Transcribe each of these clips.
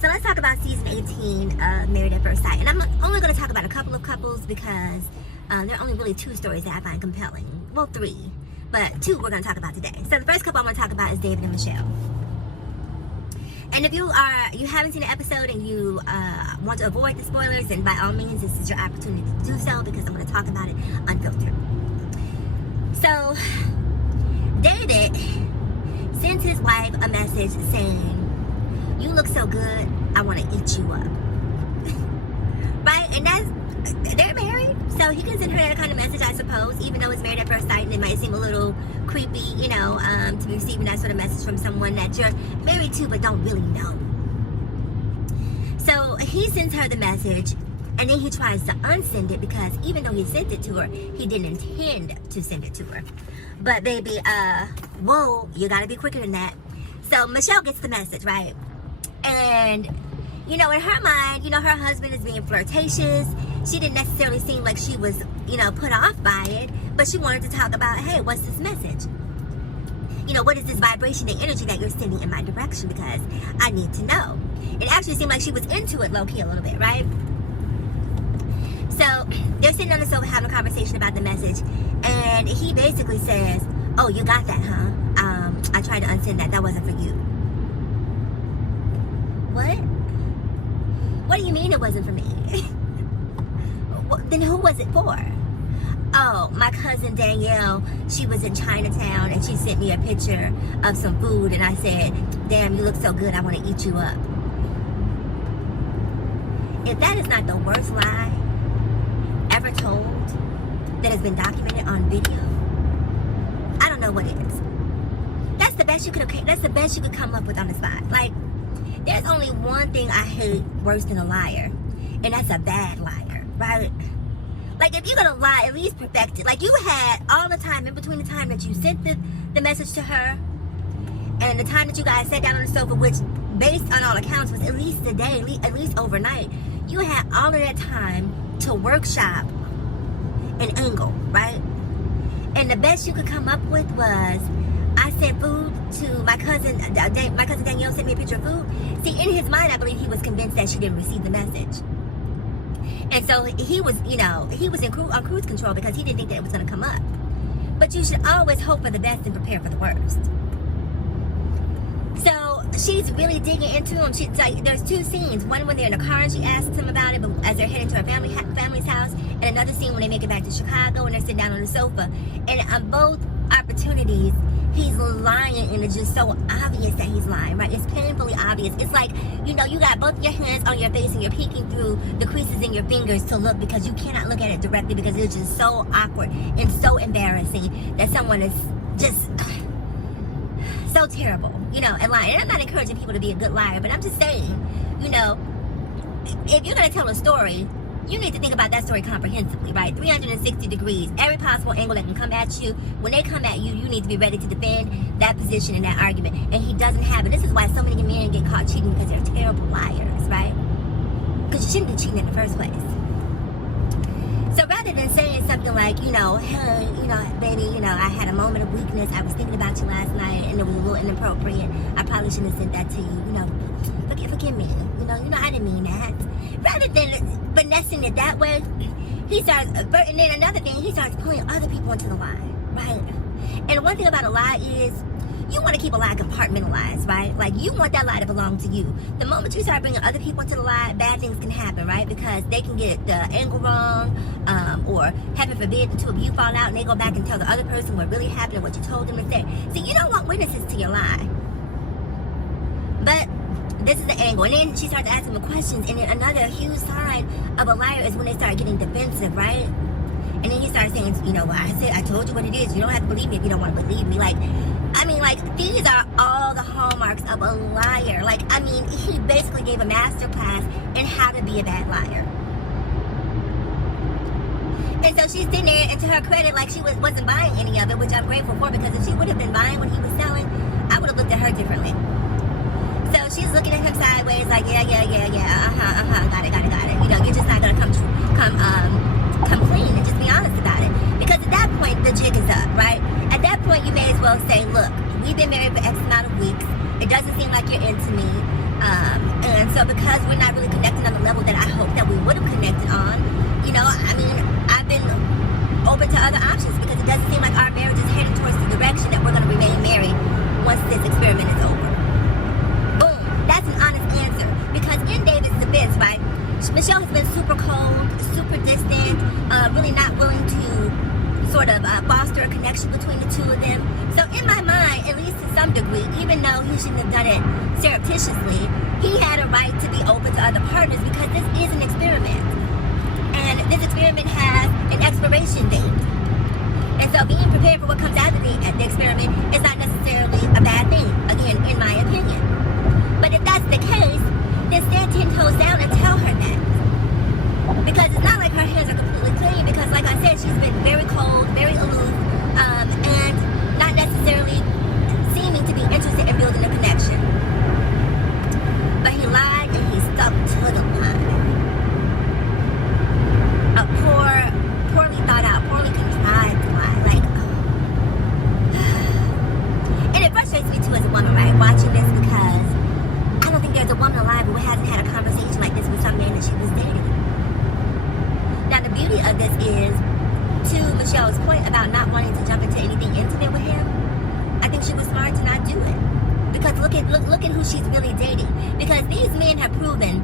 So let's talk about season 18 of Married at First Sight. And I'm only going to talk about a couple of couples because there are only really two stories that I find compelling. Well, three, but two we're going to talk about today. So the first couple I'm going to talk about is David and Michelle. And if you haven't seen the episode and you want to avoid the spoilers, then by all means, this is your opportunity to do so because I'm going to talk about it unfiltered. So David sends his wife a message saying, "You look so good, I want to eat you up." Right? And they're married, so he can send her that kind of message, I suppose, even though it's Married at First Sight and it might seem a little creepy, to be receiving that sort of message from someone that you're married to but don't really know. So he sends her the message, and then he tries to unsend it because even though he sent it to her, he didn't intend to send it to her. But baby, whoa, you gotta be quicker than that. So Michelle gets the message, right? And, in her mind, her husband is being flirtatious. She didn't necessarily seem like she was, put off by it. But she wanted to talk about, hey, what's this message? What is this vibration and energy that you're sending in my direction? Because I need to know. It actually seemed like she was into it low-key a little bit, right? So they're sitting on the sofa having a conversation about the message. And he basically says, "Oh, you got that, huh? I tried to unsend that. That wasn't for you." What? What do you mean it wasn't for me? Then who was it for? "Oh, my cousin Danielle, she was in Chinatown and she sent me a picture of some food and I said, 'Damn, you look so good, I want to eat you up.'" If that is not the worst lie ever told that has been documented on video, I don't know what is. That's the best you could come up with on the spot. Like, there's only one thing I hate worse than a liar, and that's a bad liar, right? Like, if you're gonna lie, at least perfect it. Like, you had all the time in between the time that you sent the message to her and the time that you guys sat down on the sofa, which based on all accounts was at least a day, at least overnight. You had all of that time to workshop an angle, right? And the best you could come up with was, "I sent food to my cousin Danielle sent me a picture of food." See, in his mind, I believe he was convinced that she didn't receive the message. And so he was, on cruise control because he didn't think that it was going to come up. But you should always hope for the best and prepare for the worst. So she's really digging into him. There's two scenes. One when they're in the car and she asks him about it, but as they're heading to her family's house, and another scene when they make it back to Chicago and they're sitting down on the sofa. And on both opportunities, he's lying, and it's just so obvious that he's lying, right? It's painfully obvious. It's like, you got both your hands on your face and you're peeking through the creases in your fingers to look because you cannot look at it directly because it's just so awkward and so embarrassing that someone is just so terrible, and lying. And I'm not encouraging people to be a good liar, but I'm just saying, if you're going to tell a story, you need to think about that story comprehensively, right? 360 degrees, every possible angle that can come at you. When they come at you, you need to be ready to defend that position and that argument. And he doesn't have it. This is why so many men get caught cheating, because they're terrible liars, right? Because you shouldn't be cheating in the first place. So rather than saying something like, "Hey, baby, I had a moment of weakness. I was thinking about you last night and it was a little inappropriate. I probably shouldn't have sent that to you. Forgive me. I didn't mean that." Rather than finessing it that way, and then another thing, he starts pulling other people into the lie, right? And one thing about a lie is you want to keep a lie compartmentalized, right? Like, you want that lie to belong to you. The moment you start bringing other people into the lie, bad things can happen, right? Because they can get the angle wrong, or heaven forbid, the two of you fall out and they go back and tell the other person what really happened and what you told them to say. See, you don't want witnesses to your lie. But this is the angle. And then she starts asking him questions. And then another huge sign of a liar is when they start getting defensive, right? And then he starts saying, I told you what it is. You don't have to believe me if you don't want to believe me. These are all the hallmarks of a liar. He basically gave a master class in how to be a bad liar. And so she's sitting there, and to her credit, she wasn't buying any of it, which I'm grateful for, because if she would have been buying what he was selling, I would have looked at her differently. So she's looking at him sideways, like, yeah, got it. You're just not gonna come clean and just be honest about it, because at that point the jig is up, right? At that point you may as well say, "Look, we've been married for X amount of weeks. It doesn't seem like you're into me, and so because we're not really connecting on the level that I hope that we would have connected on, you know, I mean, I've been open to other options because it doesn't seem like our marriage is headed towards the direction that we're going to remain married once this experiment is over. Boom. That's an honest answer. Because in David's defense, right, Michelle has been super cold, super distant, really not willing to sort of foster a connection between the two of them. So in my mind, at least to some degree, even though he shouldn't have done it surreptitiously, he had a right to be open to other partners because this is an experiment. And this experiment has an expiration date. And so being prepared for what comes out of the experiment is not necessarily a bad thing, again, in my opinion. But if that's the case, then stand 10 toes down and tell her that. Because it's not like her hands are completely clean, because like I said, she's been very cold, very aloof, and not necessarily seeming to be interested in building a connection. But he lied and he stuck to the lie. A poorly thought out, poorly contrived lie. Like, and it frustrates me too as a woman, right, watching this, because I don't think there's a woman alive who hasn't had a conversation like this with some man that she was dating. Now, the beauty of this is, to Michelle's point about not wanting to jump into anything intimate with him, I think she was smart to not do it. Because look at who she's really dating. Because these men have proven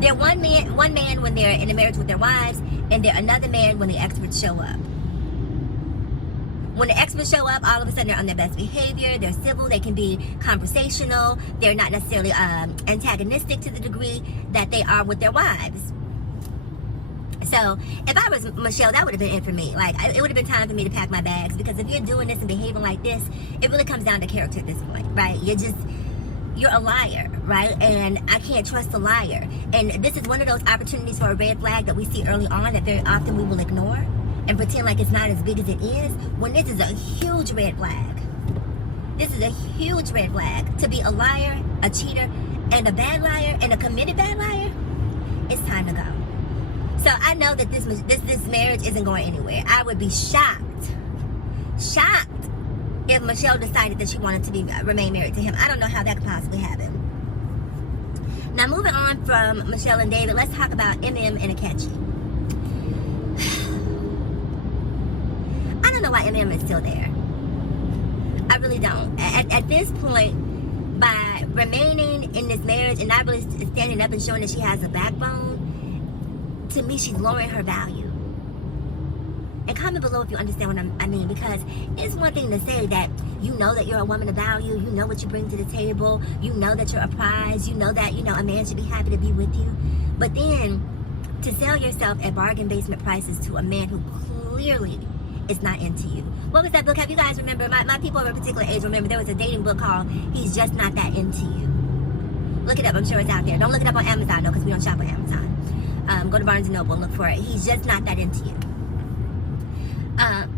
they're one man when they're in a marriage with their wives, and they're another man when the experts show up. When the experts show up, all of a sudden they're on their best behavior, they're civil, they can be conversational, they're not necessarily antagonistic to the degree that they are with their wives. So if I was Michelle, that would have been it for me. Like, it would have been time for me to pack my bags, because if you're doing this and behaving like this, it really comes down to character at this point, right? You're a liar, right? And I can't trust a liar. And this is one of those opportunities for a red flag that we see early on that very often we will ignore and pretend like it's not as big as it is, when this is a huge red flag. This is a huge red flag. To be a liar, a cheater, and a bad liar, and a committed bad liar, it's time to go. So I know that this marriage isn't going anywhere. I would be shocked if Michelle decided that she wanted to remain married to him. I don't know how that could possibly happen. Now, moving on from Michelle and David, let's talk about MM and Akechi. I don't know why MM is still there. I really don't. At this point, by remaining in this marriage and not really standing up and showing that she has a backbone, to me, she's lowering her value. And comment below if you understand what I mean, because it's one thing to say that you know that you're a woman of value, you know what you bring to the table, you know that you're a prize, you know that, a man should be happy to be with you. But then, to sell yourself at bargain basement prices to a man who clearly is not into you. What was that book? Have you guys remember? My people of a particular age remember there was a dating book called He's Just Not That Into You. Look it up. I'm sure it's out there. Don't look it up on Amazon, though, because we don't shop on Amazon. Go to Barnes & Noble and look for it. He's just not that into you.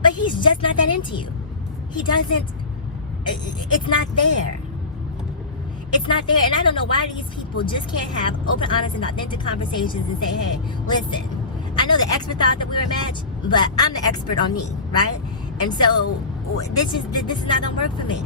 But he's just not that into you. He doesn't, it's not there. It's not there. And I don't know why these people just can't have open, honest, and authentic conversations and say, hey, listen, I know the expert thought that we were a match, but I'm the expert on me, right? And so this is not gonna work for me.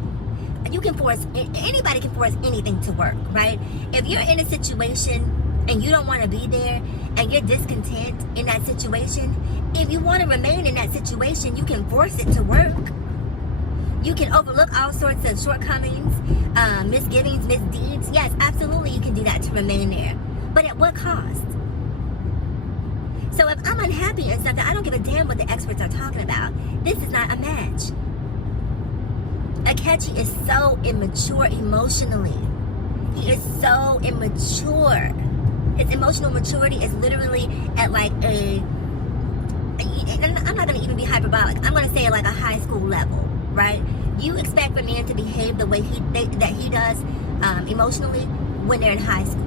You can force, anybody can force anything to work, right? If you're in a situation and you don't want to be there and you're discontent in that situation, if you want to remain in that situation, you can force it to work. You can overlook all sorts of shortcomings, misgivings, misdeeds. Yes, absolutely, you can do that to remain there. But at what cost? So if I'm unhappy in something, I don't give a damn what the experts are talking about. This is not a match. Akechi is so immature emotionally. He is so immature. His emotional maturity is literally at like I'm not going to even be hyperbolic. I'm going to say like a high school level, right? You expect for men to behave the way that he does emotionally when they're in high school.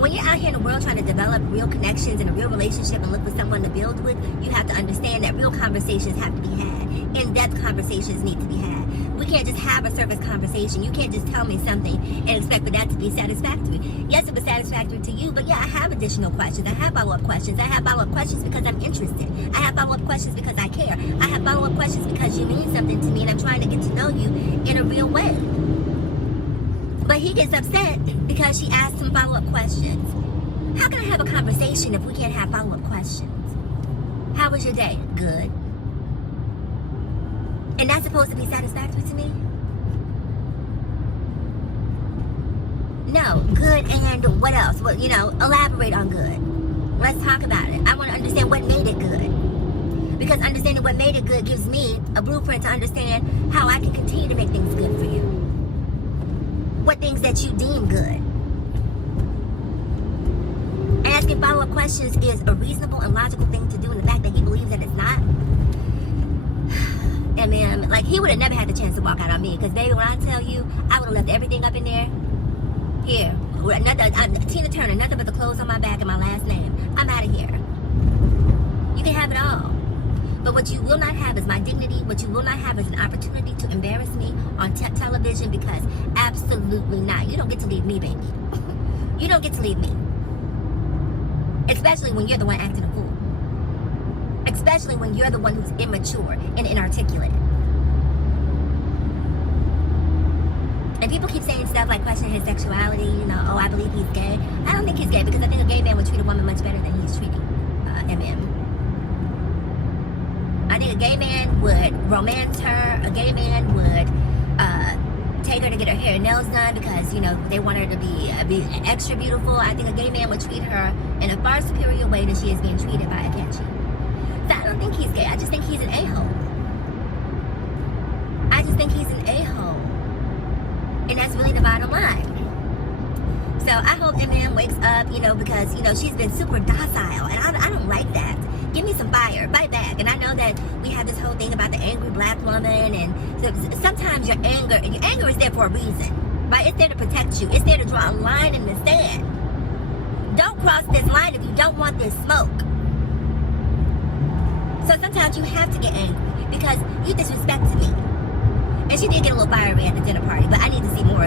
When you're out here in the world trying to develop real connections and a real relationship and look for someone to build with, you have to understand that real conversations have to be had. In-depth conversations need to be had. We can't just have a surface conversation. You can't just tell me something and expect for that to be satisfactory. Yes, it was satisfactory to you, but yeah, I have additional questions. I have follow-up questions. I have follow-up questions because I'm interested. I have follow-up questions because I care. I have follow-up questions because you mean something to me and I'm trying to get to know you in a real way. But he gets upset because she asked him follow-up questions. How can I have a conversation if we can't have follow-up questions? How was your day? Good. And that's supposed to be satisfactory to me? No, good and what else? Well, you know, elaborate on good. Let's talk about it. I want to understand what made it good. Because understanding what made it good gives me a blueprint to understand how I can continue to make things good for you. What things that you deem good. Asking follow-up questions is a reasonable and logical thing to do, and the fact that he believes that it's not. And man, like, he would have never had the chance to walk out on me, because baby, when I tell you, I would have left everything up in there. Here, Tina Turner, nothing but the clothes on my back and my last name. I'm out of here. You can have it all. But what you will not have is my dignity. What you will not have is an opportunity to embarrass me on television, because absolutely not. You don't get to leave me, baby. You don't get to leave me. Especially when you're the one acting a fool. Especially when you're the one who's immature and inarticulate. And people keep saying stuff like questioning his sexuality, you know, oh, I believe he's gay. I don't think he's gay, because I think a gay man would treat a woman much better than he's treating MM. I think a gay man would romance her. A gay man would take her to get her hair and nails done because, you know, they want her to be extra beautiful. I think a gay man would treat her in a far superior way than she is being treated by Akechi. So I don't think he's gay. I just think he's an a-hole. I just think he's an a-hole. And that's really the bottom line. So I hope MM wakes up, you know, because, you know, she's been super docile. And I don't like that. Give me some fire. Fight back. And I know that we have this whole thing about the angry black woman. And so sometimes your anger is there for a reason. Right? It's there to protect you. It's there to draw a line in the sand. Don't cross this line if you don't want this smoke. So sometimes you have to get angry because you disrespected me. And she did get a little fiery at the dinner party, but I need to see more